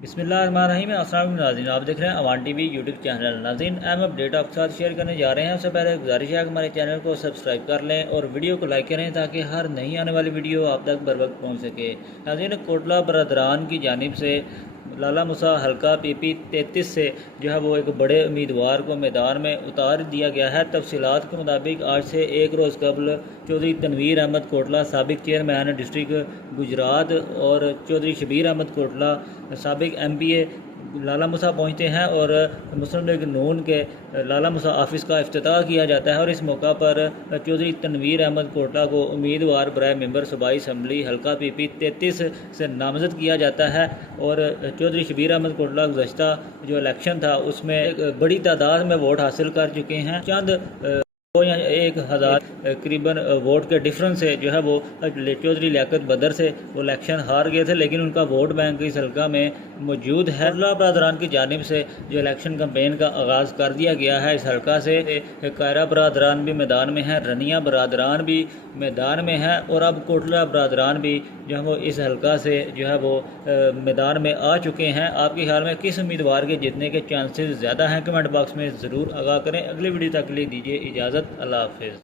बिस्मिल्लाहिर्रहमानिर्रहीम। अस्सलाम वालेकुम नाज़रीन, आप देख रहे हैं अवान टीवी यूट्यूब चैनल। नाज़रीन, अहम अपडेट आपके साथ शेयर करने जा रहे हैं। उससे पहले गुजारिश है कि हमारे चैनल को सब्सक्राइब कर लें और वीडियो को लाइक करें ताकि हर नई आने वाली वीडियो आप तक बर वक्त पहुँच सके। नाज़रीन, कोटला बरदरान की जानिब से लाला मूसा हल्का PP 33 से जो है वो एक बड़े उम्मीदवार को मैदान में उतार दिया गया है। तफसीलात के मुताबिक आज से एक रोज़ कबल चौधरी तनवीर अहमद कोटला साबिक चेयरमैन डिस्ट्रिक्ट गुजरात और चौधरी शबीर अहमद कोटला साबिक MPA लाला मूसा पहुँचते हैं और मुस्लिम लीग नून के लाला मूसा ऑफिस का इफ्तिताह किया जाता है। और इस मौका पर चौधरी तनवीर अहमद कोटला को उम्मीदवार बराए मेंबर सूबाई असम्बली हल्का PP 33 से नामजद किया जाता है। और चौधरी शबीर अहमद कोटला गुज़श्ता जो इलेक्शन था उसमें एक बड़ी तादाद में वोट हासिल कर चुके हैं। चंद 1000 करीबन वोट के डिफरेंस से जो है वो चौधरी लियाकत बदर से वो इलेक्शन हार गए थे, लेकिन उनका वोट बैंक इस हल्का में मौजूद है। कोटला बरदरान की जानिब से जो इलेक्शन कैंपेन का आगाज़ कर दिया गया है इस हल्का से। कायरा बरदरान भी मैदान में है, रनिया बरदरान भी मैदान में है और अब कोटला बरदरान भी जो है वो इस हल्का से जो है वो मैदान में आ चुके हैं। आपके ख्याल में किस उम्मीदवार के जीतने के चांसेस ज़्यादा हैं? कमेंट बॉक्स में ज़रूर आगाह करें। अगली वीडियो तक के लिए दीजिए इजाज़त। अल्लाह हाफ़िज़।